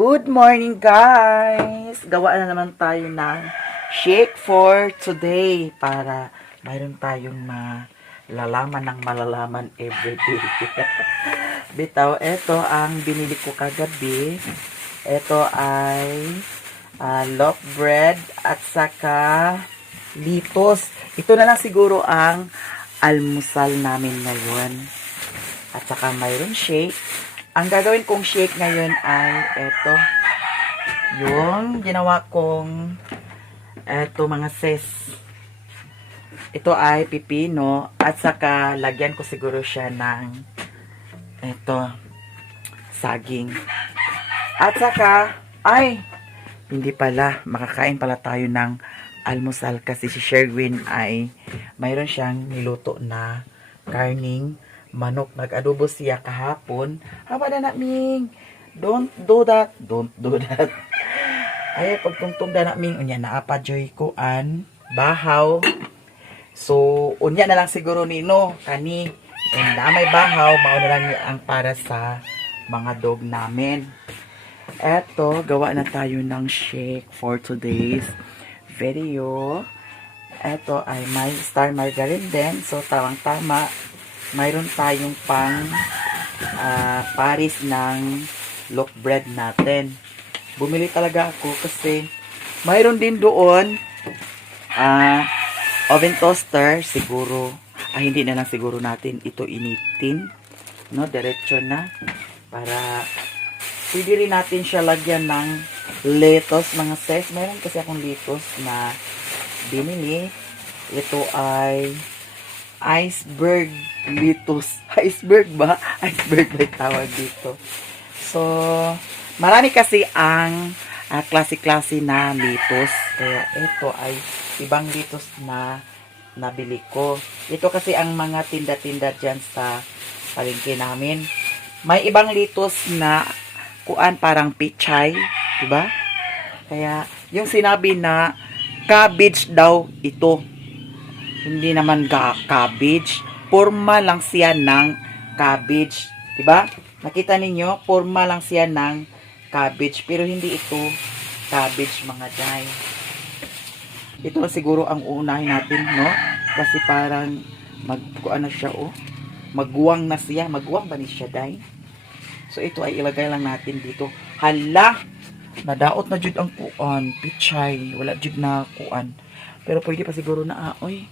Good morning, guys! Gawa na naman tayo ng shake for today para mayroon tayong malalaman ng malalaman everyday. Bitaw, ito ang binili ko kagabi. Ito ay loaf bread at saka litos. Ito na lang siguro ang almusal namin ngayon. At saka mayroon shake. Ang gagawin kong shake ngayon ay eto. Yung ginawa kong eto mga ses. Ito ay pipino at saka lagyan ko siguro siya ng eto saging. At saka ay hindi pala makakain pala tayo ng almusal kasi si Sherwin ay mayroon siyang niluto na karning manok. Nag-adobo siya kahapon. Haba na naming. Don't do that. Don't do that. Ay, pagtungtong na naming. Unya, naapadyoy ko an bahaw. So, unya na lang siguro nino. Kani, na may bahaw, mauna lang ang para sa mga dog namin. Eto, gawa na tayo ng shake for today's video. Eto ay may star margarine din. So, tawang-tama. Mayroon tayong pang paris ng loaf bread natin. Bumili talaga ako kasi mayroon din doon oven toaster. Siguro, hindi na lang siguro natin ito initin. No, diretso na. Para pwede rin natin siya lagyan ng lettuce, mga ses. Mayroon kasi akong lettuce na binili. Ito ay iceberg lettuce. Iceberg ba? Iceberg ba tawag dito. So, marami kasi ang klase-klase na lettuce. Kaya ito ay ibang lettuce na nabili ko. Ito kasi ang mga tinda-tinda dyan sa palengke namin. May ibang lettuce na kuan parang pichay. Diba? Kaya yung sinabi na cabbage daw ito. Hindi naman cabbage. Forma lang siya ng cabbage. Diba? Nakita ninyo? Forma lang siya ng cabbage. Pero hindi ito cabbage, mga day. Ito na siguro ang uunahin natin, no? Kasi parang magkuan na siya, oh. Magwang na siya. Magwang ba ni siya, day? So, ito ay ilagay lang natin dito. Hala! Nadaot na jud ang kuan. Pichay. Wala jud na kuan. Pero pwede pa siguro na aoy.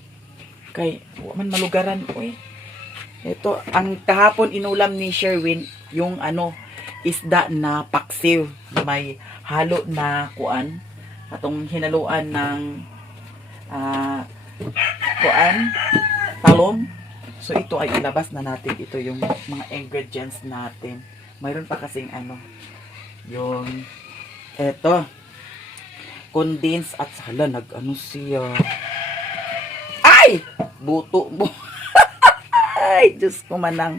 Kay, man malugaran, oy. Ito, ang kahapon inulam ni Sherwin, yung isda na paksiw. May halo na kuan. Atong hinaluan ng kuan, talong. So, ito ay ilabas na natin. Ito yung mga ingredients natin. Mayroon pa kasing yung, eto, condensed at hala, siya. Ay! Buto mo. Ay, Diyos ko manang.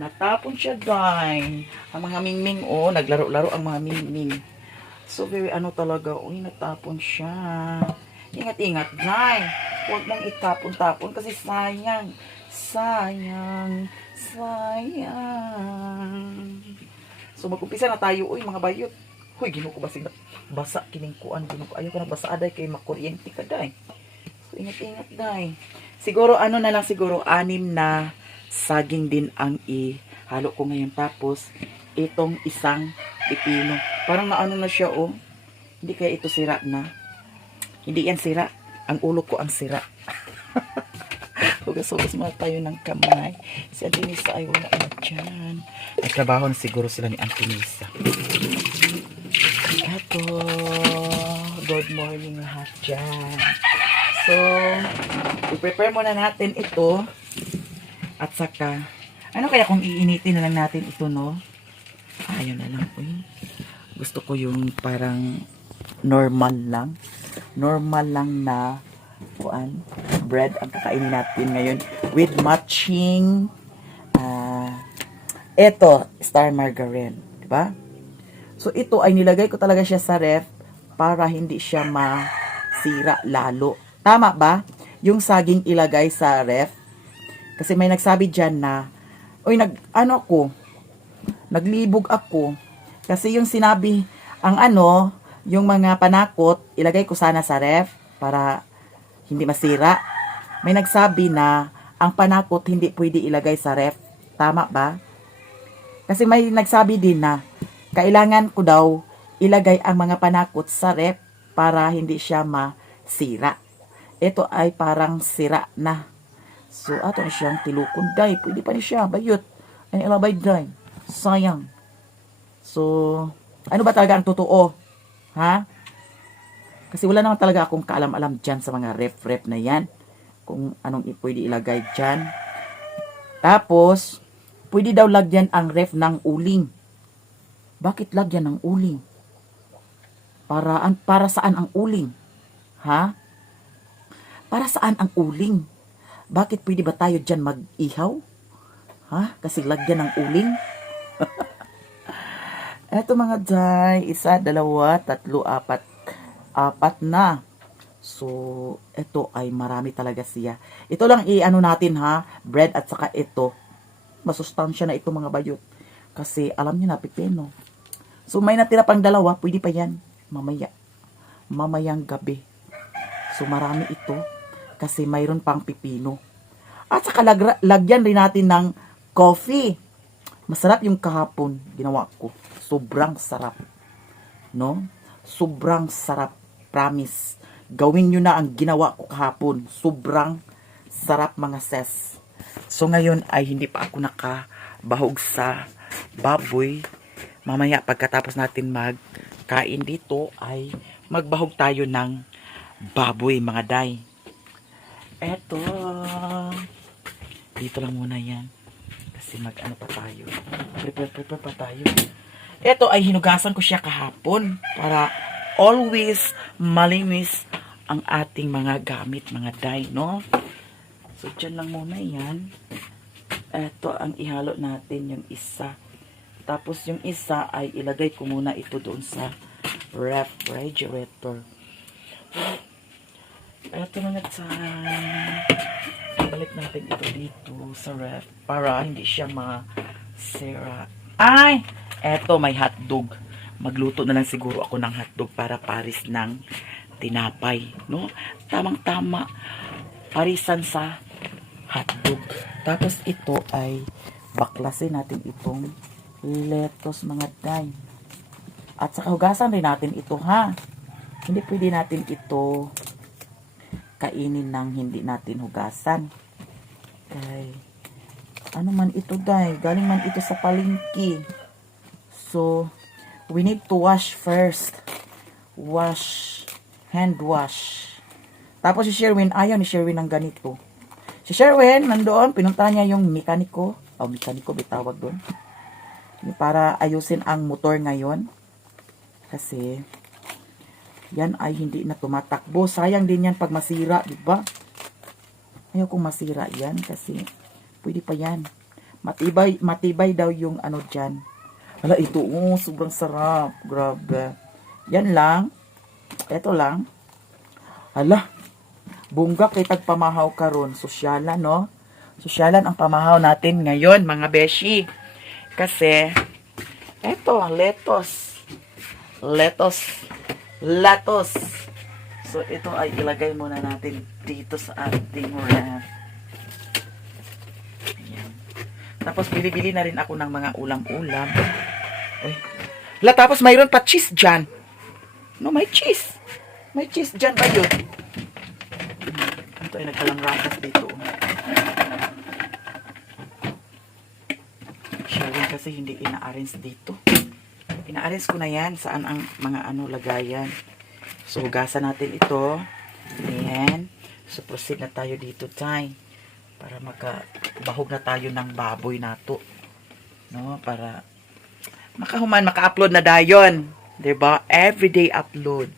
Natapon siya, guys. Ang mga mingming, oh, naglaro-laro ang mga mingming. So, very talaga, uy, natapon siya. Ingat-ingat, guys. Huwag mong itapon-tapon kasi sayang. Sayang. Sayang. So, mag-umpisa na tayo, uy, mga bayot. Huy, ginuko ba sila? Basa, kiningkuan, ginuko. Ayaw ko na basa, aday, kay makuryente ka, day. So, ingat-ingat, day. Siguro, na lang siguro, 6 na saging din ang ihalo ko ngayon. Tapos, itong isang pipino. Parang na siya, oh. Hindi kaya ito sira na. Hindi yan sira. Ang ulo ko ang sira. Hugas-hugas muna tayo ng kamay. Si Antinisa ay wala na dyan. Nagtrabaho na siguro sila ni Antinisa. Eto. Good morning lahat dyan. So, i-prepare muna natin ito. At saka, ano kaya kung iinitin na lang natin ito, no? Ayun na lang. Uy. Gusto ko yung parang normal lang. Normal lang na bread ang kakainin natin ngayon with matching eto, star margarine. Diba? So, ito ay nilagay ko talaga siya sa ref para hindi siya masira lalo. Tama ba? Yung saging ilagay sa ref. Kasi may nagsabi dyan na, uy, naglibog ako. Kasi yung sinabi Ang ano, yung mga panakot, ilagay ko sana sa ref para hindi masira. May nagsabi na ang panakot hindi pwede ilagay sa ref. Tama ba? Kasi may nagsabi din na kailangan ko daw ilagay ang mga panakot sa ref para hindi siya masira. Ito ay parang sira na. So, ato na siyang tilukon. Day, pwede pa ni siya. Bayot. Ay, ilabay, day. Sayang. So, ano ba talaga ang totoo? Ha? Kasi wala naman talaga akong kaalam-alam dyan sa mga ref-ref na yan. Kung anong pwede ilagay dyan. Tapos, pwede daw lagyan ang ref ng uling. Bakit lagyan ng uling? Para saan ang uling? Ha? Para saan ang uling? Bakit pwede ba tayo dyan mag-ihaw? Ha? Kasi lagyan ng uling? Eto mga day, 1, 2, 3, 4 na. So, ito ay marami talaga siya. Ito lang i-ano natin ha, bread at saka ito. Masustansya na ito mga bayot. Kasi alam niyo na, pipino. So, may natira pang 2, pwede pa yan. Mamaya. Mamayang gabi. So, marami ito. Kasi mayroon pang pipino. At saka lagyan rin natin ng coffee. Masarap yung kahapon ginawa ko. Sobrang sarap. No? Sobrang sarap. Promise. Gawin nyo na ang ginawa ko kahapon. Sobrang sarap mga ses. So ngayon ay hindi pa ako nakabahog sa baboy. Mamaya pagkatapos natin magkain dito ay magbahog tayo ng baboy mga day. Eto. Dito lang muna yan. Kasi mag-ano pa tayo. Prepare pa tayo. Eto ay hinugasan ko siya kahapon. Para always malinis ang ating mga gamit, mga day, no? So, dyan lang muna yan. Eto ang ihalo natin yung isa. Tapos yung isa ay ilagay ko muna ito doon sa refrigerator. Eto na time. Balik natin ito dito sa ref para hindi siya masira. Ay! Eto, may hotdog. Magluto na lang siguro ako ng hotdog para paris ng tinapay. No? Tamang-tama. Parisan sa hotdog. Tapos ito ay baklasin natin itong lettuce mga day. At saka hugasan rin natin ito ha. Hindi pwede natin ito kainin ng hindi natin hugasan. Okay. Ano man ito day? Galing man ito sa palengke. So, we need to wash first. Wash. Hand wash. Tapos si Sherwin, ayaw ni Sherwin ng ganito. Si Sherwin, nandoon, pinunta niya yung mekaniko. Mekaniko, bitawag doon. Para ayusin ang motor ngayon. Kasi, yan ay hindi na tumatakbo. Sayang din yan pag masira, di ba? Ayaw kong masira yan kasi pwede pa yan. Matibay daw yung ano dyan. Hala, ito, sobrang sarap. Grabe. Yan lang. Ito lang. Hala, bunga kay tagpamahaw karon. Sosyalan, no? Sosyalan ang pamahaw natin ngayon, mga beshi. Kasi, eto, ang lettuce. Lettuce. So, ito ay ilagay muna natin dito sa ating ref. Ayan. Tapos, bili-bili na rin ako ng mga ulam-ulam. Tapos, mayroon pa cheese dyan. No, may cheese. May cheese dyan ba yun? Ito ay nagkalang ratas dito. Sherwin kasi hindi ina-arrange dito. Ina-arrange ko na yan saan ang mga lagayan. So, hugasan natin ito. Ayan. So, proceed na tayo dito, tay. Para makabahog na tayo ng baboy nato. No? Para maka-upload na dayon. 'Di ba? Everyday upload.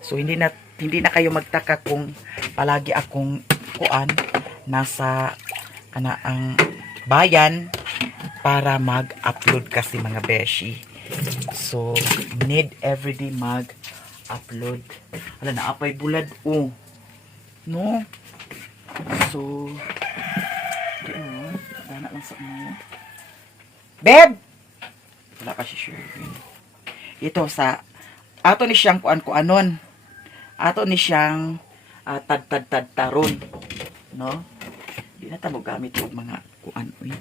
So, hindi na kayo magtaka kung palagi akong nasa ang bayan para mag-upload kasi mga beshi. So, need everyday mag-upload. Wala na, apay bulad. No? So, dana lang sa mga. Beb! Wala pa si Sherwin. Ito, sa ato ni siyang kuan-kuanon. Ato ni siyang tad-tad-tad-taron. No? Di na tamo gamit og mga kuan. Uy.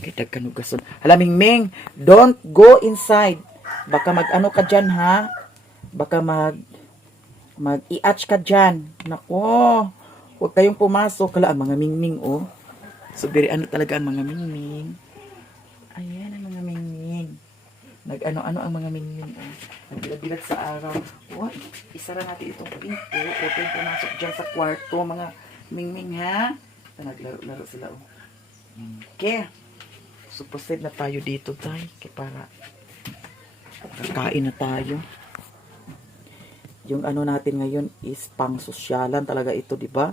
Kay dagkan og gason. Hala, Mingming, don't go inside. Baka mag-ano ka dyan, ha? Baka mag-i-atch ka dyan. Nako. Huwag kayong pumasok. Hala, ang mga Mingming, oh. So, very ano talaga ang mga Mingming. Ayan ang mga Mingming. Nag-ano-ano ang mga Mingming, oh. Nagbilag-bilag sa araw. Oh, isara natin itong pinto. Huwag kayong pumasok dyan sa kwarto, mga Mingming, ha? Naglaro-laro sila, oh. Okay. So, proceed na tayo dito, tayo. Kaya para kakain na tayo. Yung ano natin ngayon is pang sosyalan talaga ito, di ba?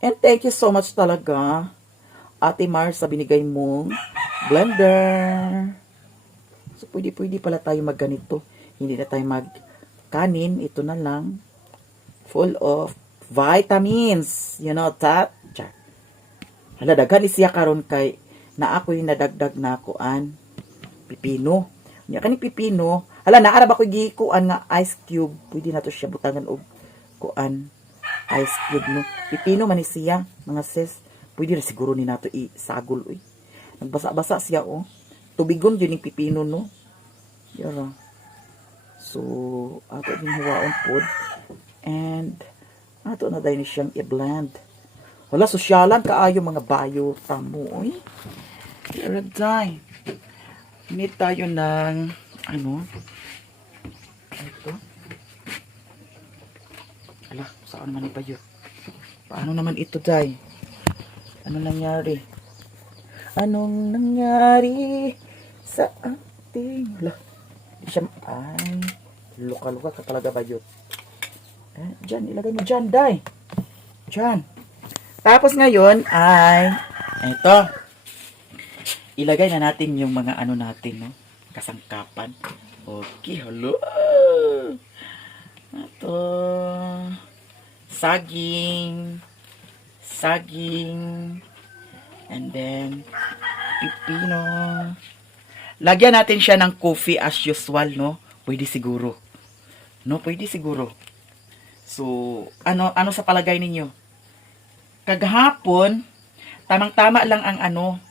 And thank you so much talaga, Ate Mar, sa binigay mong blender. So, pwede pala tayo magganito. Hindi na tayo magkanin. Ito na lang. Full of vitamins. You know that? Check. Hala, daghan siya karon kay na ako yung nadagdag na kuan. Pipino. Nya kani pipino. Hala, naarab ako gikuan nga ice cube. Pwede na to siya butangan og kuan. Ice cube, no? Pipino man siya, mga sis. Pwede na siguro ni nato isagol, uy. Nagbasa-basa siya, oh. Tubigon yun yung pipino, no? Yara. So, ato din huwaon pod. And, ato na dahil siyang i-blend. Wala, sosyalan kaayo mga bayo tamo, uy. Yara, dahil. Need tayo ng, ano? Ito. Ala, saan naman iba yun? Paano naman ito, Day? Ano nangyari? Anong nangyari sa ating... Ala, di siya... Ay, luka-luka ka talaga ba yun? Dyan, ilagay mo dyan, Day. Dyan. Tapos ngayon ay... Ito. Ilagay na natin yung mga ano natin, no? Kasangkapan. Okay, hello. Ito, saging, and then, pipino. Lagyan natin siya ng coffee as usual, no? Pwede siguro. No, pwede siguro. So, ano sa palagay ninyo? Kagahapon, tamang-tama lang ang ano,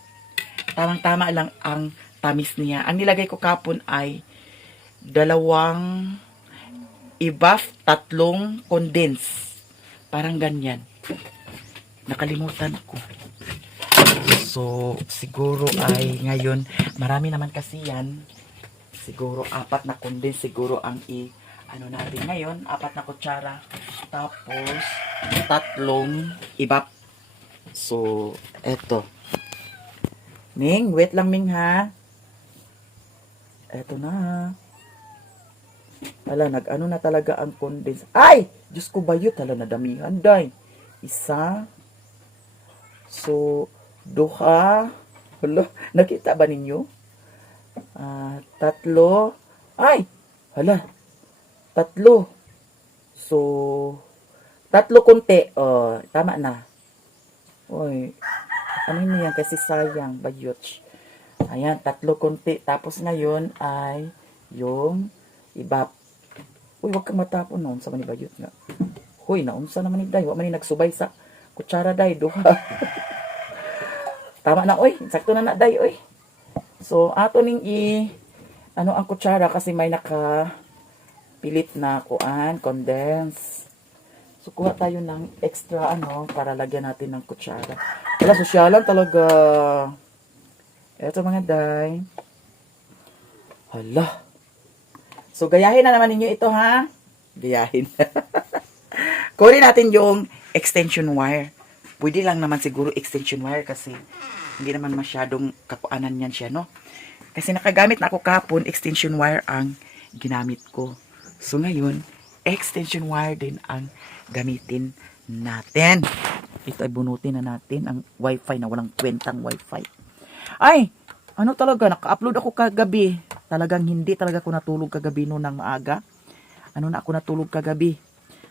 tamang-tama lang ang tamis niya. Ang nilagay ko kapon ay 2 i-buff, 3 condense. Parang ganyan. Nakalimutan ko. So, siguro ay ngayon, marami naman kasi yan. Siguro 4 na condense siguro ang ano natin ngayon. 4 na kutsara. Tapos, 3 i-buff. So, eto. Ming, wait lang Ming ha. Eto na ha. Hala, nag-ano na talaga ang condense. Ay! Diyos ko bayot. Hala, nadamihan, day. 1. So, 2. Hala, nakita ba ninyo? 3. Ay! Hala, 3. So, 3 konti. Oh, tama na. Oy, ano yun yan? Kasi sayang, bayot. Ayan, 3 konti. Tapos ngayon ay yung iba. Uy, wag kang matapon noon sa manibayot nga. Huy, naunsa naman ni Day. Wag man ni nagsubay sa kutsara, Day. 2. Tama na, oy. Sakto na na, Day, oy. So, ato ning ano ang kutsara kasi may nakapilit na kuan, condense. So, kuha tayo ng extra, ano, para lagyan natin ng kutsara. Wala, sosyalan talaga. Eto mga Day. Hala. So, gayahin na naman ninyo ito, ha? Gayahin. Kunin natin yung extension wire. Pwede lang naman siguro extension wire kasi hindi naman masyadong kapuanan yan siya, no? Kasi nakagamit na ako kapon, extension wire ang ginamit ko. So, ngayon, extension wire din ang gamitin natin. Ito ay bunutin na natin ang wifi na walang kwentang wifi. Ay! Ano talaga, naka-upload ako kagabi. Talagang hindi talaga ako natulog kagabi noon ng maaga. Ano na ako natulog kagabi.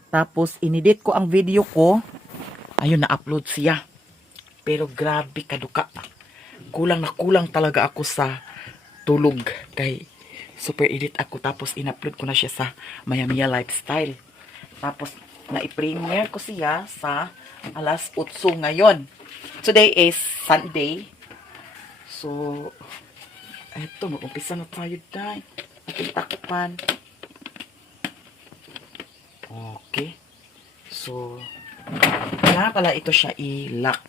Tapos, inedit ko ang video ko. Ayun, na-upload siya. Pero grabe kaduka. Kulang na kulang talaga ako sa tulog. Kay super edit ako. Tapos in-upload ko na siya sa Maya Mia Lifestyle. Tapos na-premiere ko siya sa alas 8 ngayon. Today is Sunday. So, eto, mag-umpisa na tayo dahil. Ating takpan. Okay. So, kailangan pala ito siya i-lock.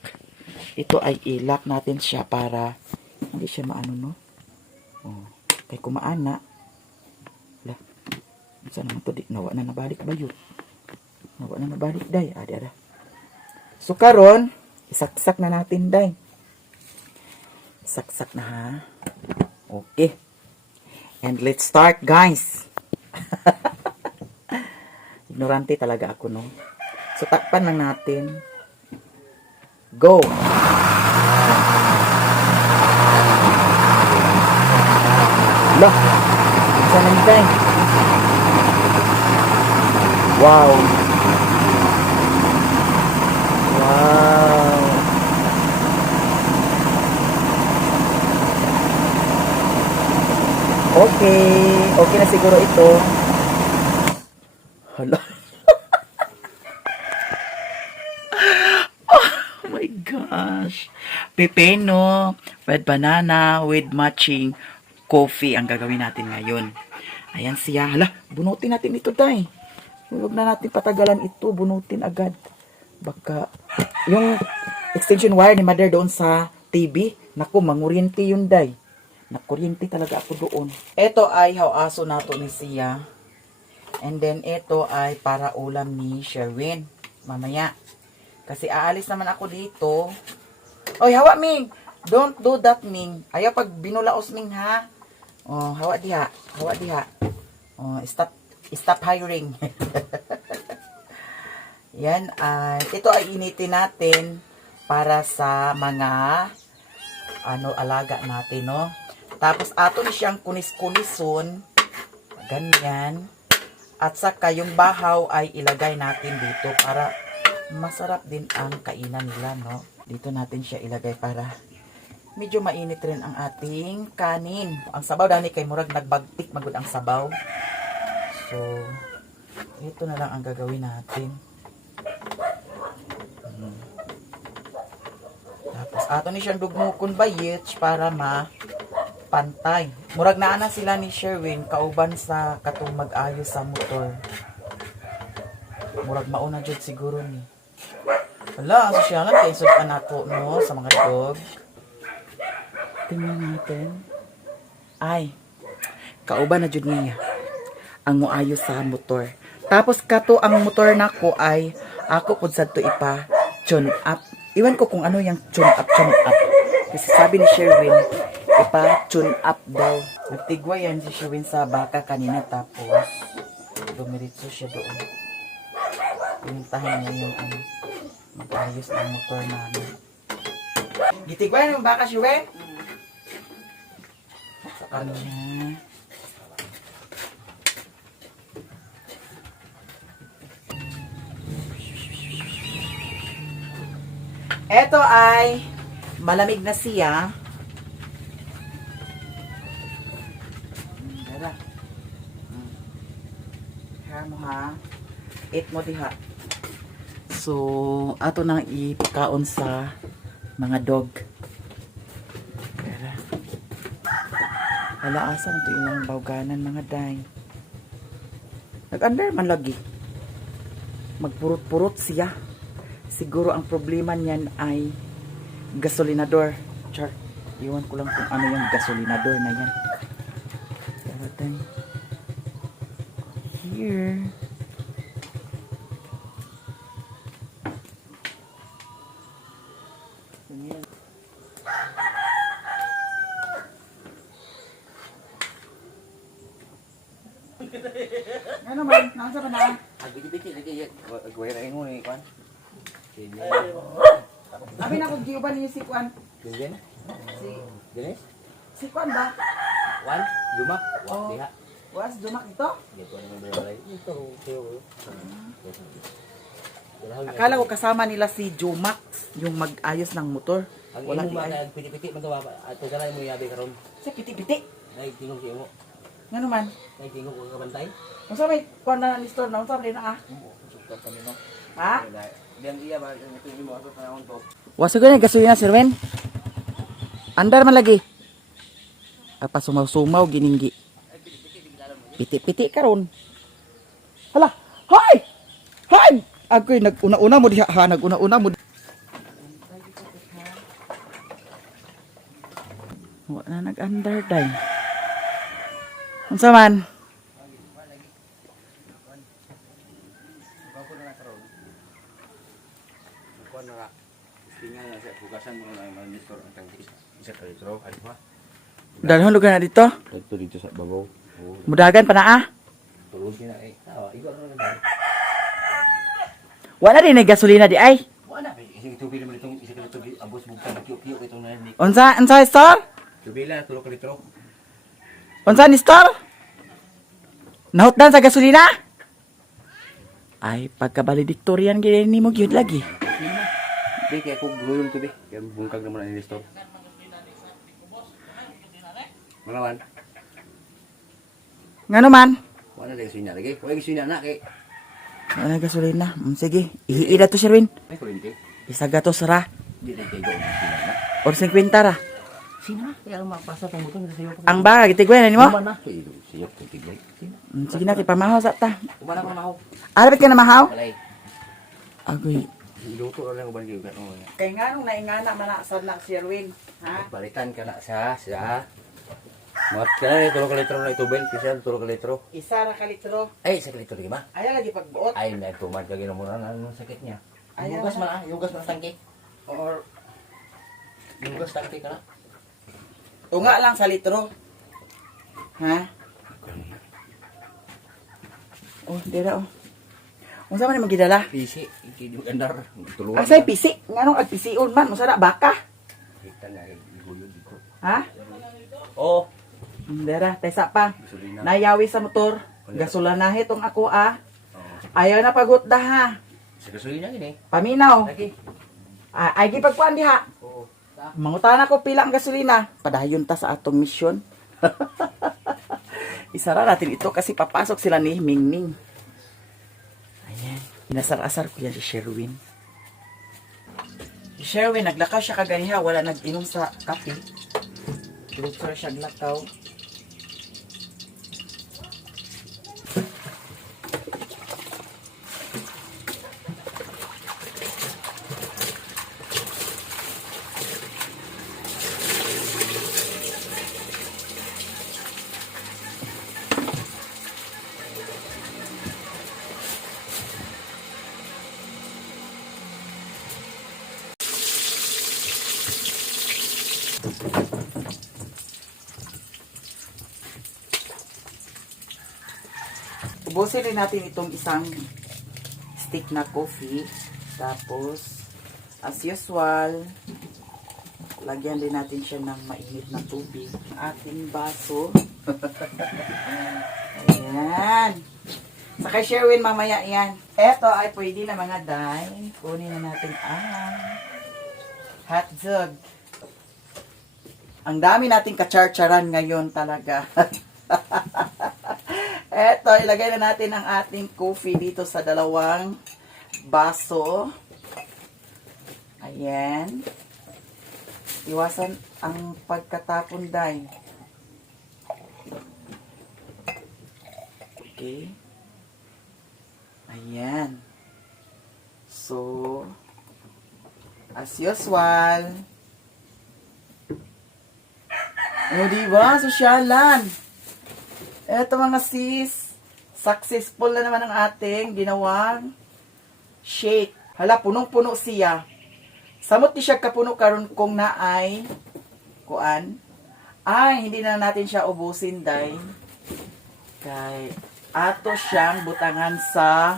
Ito ay i-lock natin siya para hindi siya maano, no? Oh, kaya kumaana. Wala. Saan naman ito? Nawa na nabalik ba yun? Nawa na nabalik, day. Ada. So, karon, isaksak na natin, day. Saksak na, ha? Okay. And let's start, guys. Ignorante talaga ako, no? So, takpan lang natin. Go! Look! Saan na nito? Wow! Wow! Okay. Okay na siguro ito. Hala. Oh my gosh. Pepeno, red banana with matching coffee ang gagawin natin ngayon. Ayan siya. Hala, bunutin natin ito, day. Huwag na natin patagalan ito. Bunutin agad. Baka, yung extension wire ni mother doon sa TV, naku, manguryente yun, day. Nakuryente talaga ako doon. Ito ay hawaso nato ni siya. And then, ito ay para ulam ni Sherwin. Mamaya. Kasi aalis naman ako dito. Oy, hawa, Ming! Don't do that, Ming. Ayaw pag binulaos, Ming, ha? Oh, hawa diha. Hawa diha. Oh, stop hiring. Yan ay, ito ay initin natin para sa mga alaga natin, no? Tapos, ato ni siyang kunis-kunison. Ganyan. At saka, yung bahaw ay ilagay natin dito para masarap din ang kainan nila, no? Dito natin siya ilagay para medyo mainit rin ang ating kanin. Ang sabaw, dani kay murag nagbagtik magud ang sabaw. So, ito na lang ang gagawin natin. Tapos, ato ni siyang dugmukon bayit para pantay. Murag na ana sila ni Sherwin kauban sa katong mag-ayos sa motor. Murag mauna jud siguro ni. Wala, sosyalan kay isod pa nato, no, sa mga dog. Tingnan natin. Ay, kauban na jud niya ang moayos sa motor. Tapos kato ang motor nako ay ako pud sadto ipa tune up. Iwan ko kung ano yung tune up. Kasi sabi ni Sherwin, ipa-tune up daw. Nagtigwa yan si Sherwin sa baka kanina tapos dumiritso siya doon. Pinintahan niya yung mag-ayos ng motor namin. Gitigwa yan yung baka, Sherwin? Sa kanya. Ito ay malamig na siya. Mo ha. Eat mo diha. So, ato nang ipikaon sa mga dog. Wala asa ito ilang bawganan mga day. Nag-under man lagi. Magpurot-purot siya. Siguro ang problema niyan ay gasolinador. Char, iwan ko lang kung ano yung gasolinador na yan. Pero tayo. Here. Ano man? Nasa ba na? Biki-biki lagi ya. Gue na mo ni Kwan. Abi na kung giuban niyo si Kwan. Ganyan. Si Ganes? si Kwan ba? Wan, Jumak. Oh. Diha. Was dumak ito? Gitu na mo balay. Ito ko. Akala ko kasama nila si Jomax, yung mag-ayos ng motor. Wala Wala mo di ay. na piti-piti man gawa. Ato galay mo yabi karon. Sa piti-piti. Ay tingog si mo. Nga naman. Ay, tingog ko kabantay. Unsa may kuan na ni store na unsa rin na ah? Sukat kami no. Ha? Diyan iya ba ito yung mo ato panahon to. Waso gani gasolina Sir Wen. Andar man lagi. Apa sumaw-sumaw gininggi. Piti-piti karon. Hala, hay! Hay! Agoy naguna-una mo diha ha, naguna-una mo. Wa na nag-andar day. Unsa man? Kuan na. Tingnan na sa bukasan mo na ang monitor ang tangki. Isa ka litro ay ba? Dalhon lugar na dito. Dito sa babaw. Mudagan pa na ah. Tulog na eh. Tawa, igo na lang. Wala din ay gasolina di ay. Wala ba? Isang tubig naman itong isa ka litro abos bugtan kiyo-kiyo itong nani. Unsa store? Tubila tulog ka litro. Unsa ni store? Nahutdan sa gasolina? Ay, pagka-valedictorian gini ni mo gyud lagi. Di kaya kung gulong to be. Kaya bungkag naman ang store. Malawan. Ngano man? Wala lagi sunya lagi. Wala lagi sunya na kay. Wala gasolina. Sige, ihiida to Sir Win. Ay kuryente. Isaga to sara. Di na kay go sunya na. Or 50 ra. Sina? Kaya mapasa tong butong sa iyo. Ang baga gitigwen ni mo. Kumana. Siyo tigay. Sina? Sige na kay pamahaw sa ta. Kumana pa mahaw. Alapit ka na mahaw? Walay. Agoy. Iluto ra lang uban gyud kanon. Kay nganong naingana man na sad na Sir Win, ha? Balikan ka na sa mat ka na tulog ka litro na itubel kasi tulog ka litro. Isa ra ka litro. Ay sa litro lagi ba? Aya lagi pagbuot. Ay na tumad ka ginamunan ang sakit niya. Ayaw Yugas na. man yugas man tangke. Or yugas tangke ka na. Tunga lang sa litro. Ha? Oh, dira oh. Unsa man imong gidala? Pisi, hindi gandar. Tuluan. Asay pisi, nganong agpisiun man, unsa na baka? Kita na igulod dito. Ha? Oh, Dira, tesa pa. gasolina. Nayawi sa motor. Gasolanahe tong ako ah. Oh. Ayaw na pagutda ha. Sa gasolina gini. Paminaw. Lagi. Ay gipagkuan diha. Oo. Mangutan ako pila ang gasolina. Padayon ta sa atong mission. Isara natin ito kasi papasok sila ni Mingming. Ayan. Inasar-asar ko yan si Sherwin. Si Sherwin, naglakaw siya kaganiha. Wala nag-inom sa kape. Lutser siya glakaw. Ubusin rin natin itong isang stick na coffee. Tapos, as usual, lagyan din natin siya ng mainit na tubig. Ating baso. Ayan. Sa kay Sherwin mamaya yan. Eto ay pwede na mga day. Kunin na natin ang hot dog. Ang dami nating kacharcharan ngayon talaga. Eto, ilagay na natin ang ating coffee dito sa dalawang baso. Ayan. Iwasan ang pagkatapon, day. Okay. Ayan. So, as usual. O, diba? Sosyalan. Eto mga sis, successful na naman ang ating ginawang shake. Hala, punong-puno siya. Samot di siya kapuno karon kung naay kuan. Ay, hindi na natin siya ubusin, day. Kay ato siyang butangan sa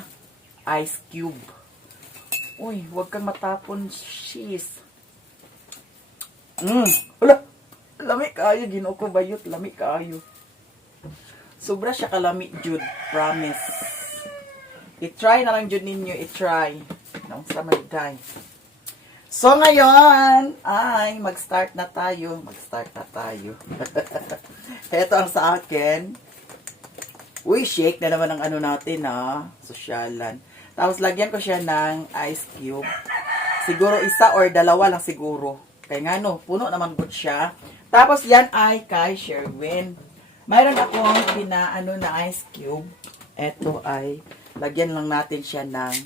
ice cube. Uy, huwag kang matapon, sis. Hala, lami kaayo, Ginoo ko bayot, lami kaayo. Sobra siya kalami, Jude. Promise. I-try na lang, Jude, ninyo. I-try. Nang sa magday. So, ngayon, ay, mag-start na tayo. Mag-start na tayo. Ito ang sa akin. Uy, shake na naman ang ano natin, ha? Sosyalan. Tapos, lagyan ko siya ng ice cube. Siguro isa or dalawa lang siguro. Kaya nga, no, puno naman po siya. Tapos, yan ay kay Sherwin. Mayroon akong pinaano na ice cube. Ito ay, lagyan lang natin siya ng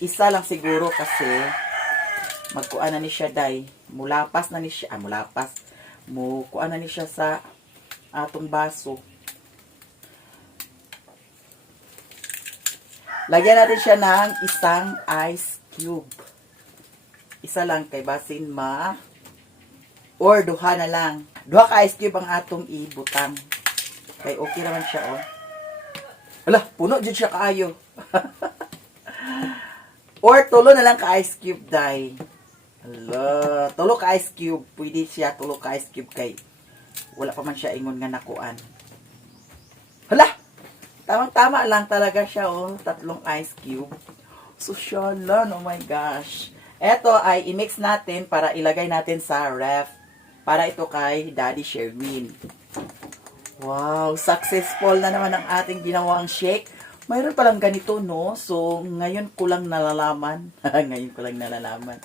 isa lang siguro kasi magkuan na ni siya, day. Mulapas na ni siya. Mulapas. Mukuan na ni siya sa atong baso. Lagyan natin siya ng isang ice cube. Isa lang kay basin or duha na lang. Duha ka ice cube ang atong ibutang. Kay okay naman siya, oh. Wala, puno dyan siya kaayo. Or tulo na lang ka ice cube, day. Hala, tulo ka ice cube. Pwede siya tulo ka ice cube kay wala pa man siya ingon nga nakuan. Hala! Tamang-tama lang talaga siya, oh. 3 ice cube. Sosyalan, oh my gosh. Ito ay i-mix natin para ilagay natin sa ref. Para ito kay Daddy Sherwin. Wow, successful na naman ang ating ginawang shake. Mayroon palang ganito, no? So, ngayon ko lang nalalaman. Ngayon ko lang nalalaman.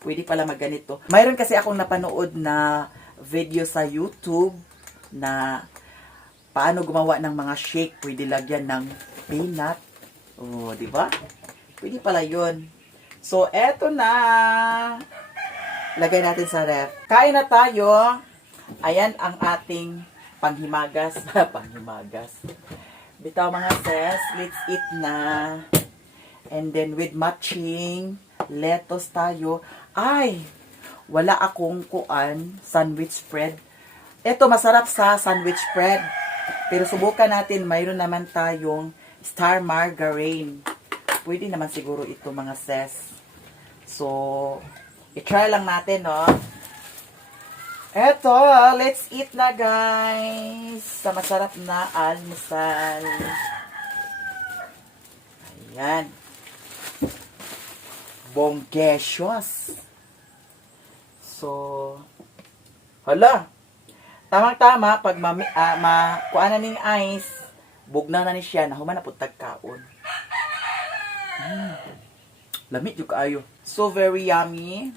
Pwede pala magganito. Mayroon kasi akong napanood na video sa YouTube na paano gumawa ng mga shake. Pwede lagyan ng peanut. Oh, di ba? Pwede pala yun. So, eto na. Lagay natin sa ref. Kain na tayo. Ayan ang ating panghimagas. Panghimagas. Bitaw mga sis, let's eat na. And then with matching lettuce tayo. Ay, wala akong sandwich spread. Ito masarap sa sandwich spread. Pero subukan natin, mayroon naman tayong star margarine. Pwede naman siguro ito mga sis. So, i-try lang natin, no? Eto, let's eat na guys. Sa masarap na almusal. Ayan. Bonggesyos. So, hala. Tamang-tama, pag kuha na ning ice, bugnaw na ni siya, nahuman na po tagkaon. Lamig yung kaayo. So, very yummy.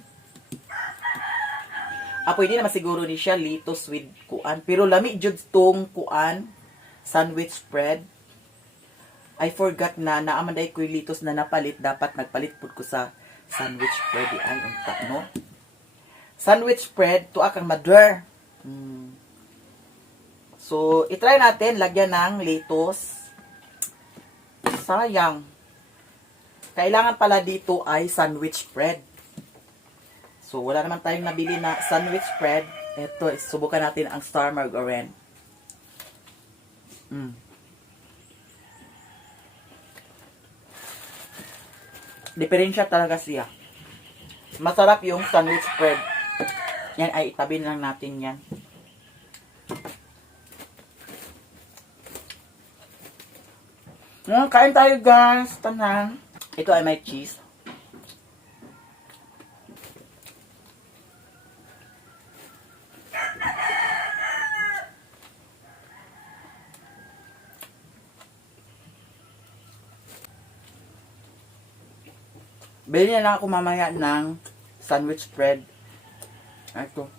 Pwede naman siguro ni siya litos with kuan. Pero lamig jud tong kuan, sandwich spread. I forgot na naamanday ko yung litos na napalit. Dapat nagpalit po ko sa sandwich spread. Ay, unta, no? Sandwich spread, tuwa kang mother. So, itry natin, lagyan ng lettuce. Sayang. Kailangan pala dito ay sandwich spread. So, wala naman tayong nabili na sandwich spread. Ito, subukan natin ang star margarine. Diferensya talaga siya. Masarap yung sandwich spread. Yan ay itabi lang natin yan. Kain tayo guys. Tanan. Ito ay may cheese. Bili na lang ako mamaya ng sandwich spread. Ito.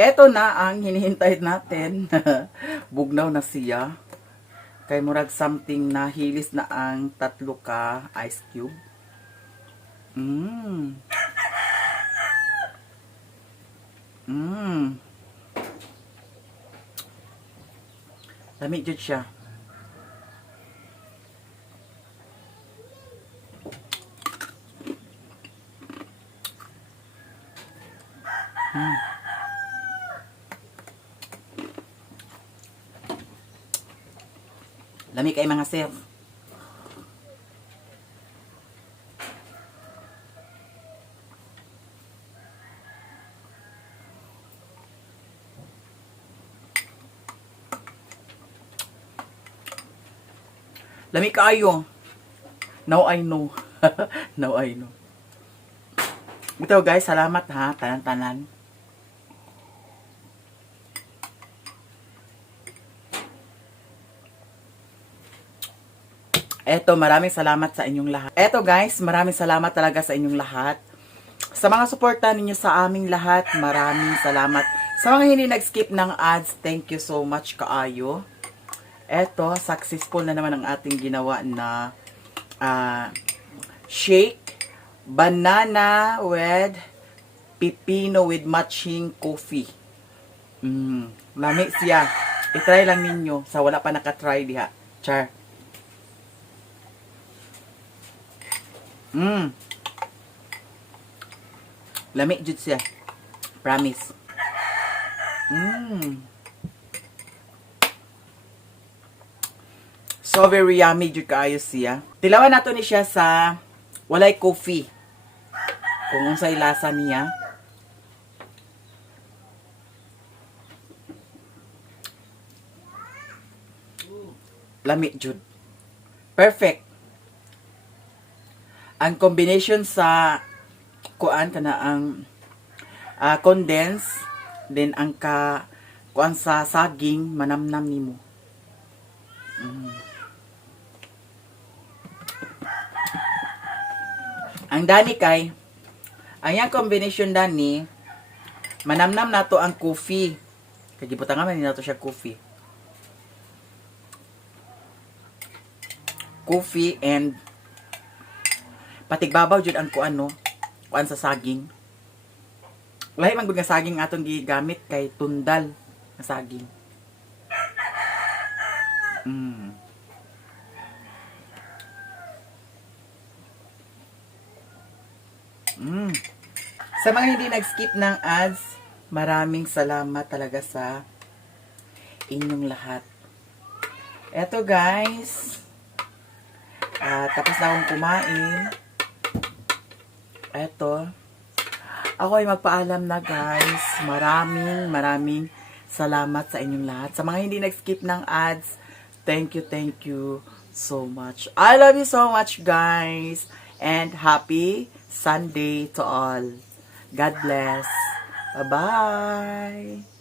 Ito na ang hinihintay natin. Bugnaw na siya. Kay murag something na hilis na ang 3 ka ice cube. Lamig jud siya. Lamig kay mga sir. Lami kaayo. Now I know. Now I know. Ito guys, salamat ha. Tanan-tanan. Eto, maraming salamat sa inyong lahat. Eto guys, maraming salamat talaga sa inyong lahat. Sa mga suporta ninyo sa aming lahat, maraming salamat. Sa mga hindi nag-skip ng ads, thank you so much kaayo. Eto, successful na naman ang ating ginawa na shake, banana with pipino with matching coffee. Lami siya. I-try lang ninyo sa wala pa nakatry diha. Char. Lami jud siya. Promise. So very yummy jud kaayo siya. Tilawan nato ni siya sa walay coffee. Kung unsay lasa niya. Lami jud. Perfect. Ang combination sa kuan kana ang condense then ang kuan sa saging manamnam nimo. Ang dani kay ang yang combination dani manamnam nato ang coffee. Kay gibutangan man nato siya coffee. Coffee and patigbabaw jud ang kuan sa saging. Lahi man gud nga saging atong gigamit kay tundal na saging. Sa mga hindi nag-skip ng ads, maraming salamat talaga sa inyong lahat. Eto guys, tapos na akong kumain. Eto. Ako ay magpaalam na guys. Maraming salamat sa inyong lahat. Sa mga hindi nag-skip ng ads, thank you so much. I love you so much guys. And happy Sunday to all. God bless. Bye-bye.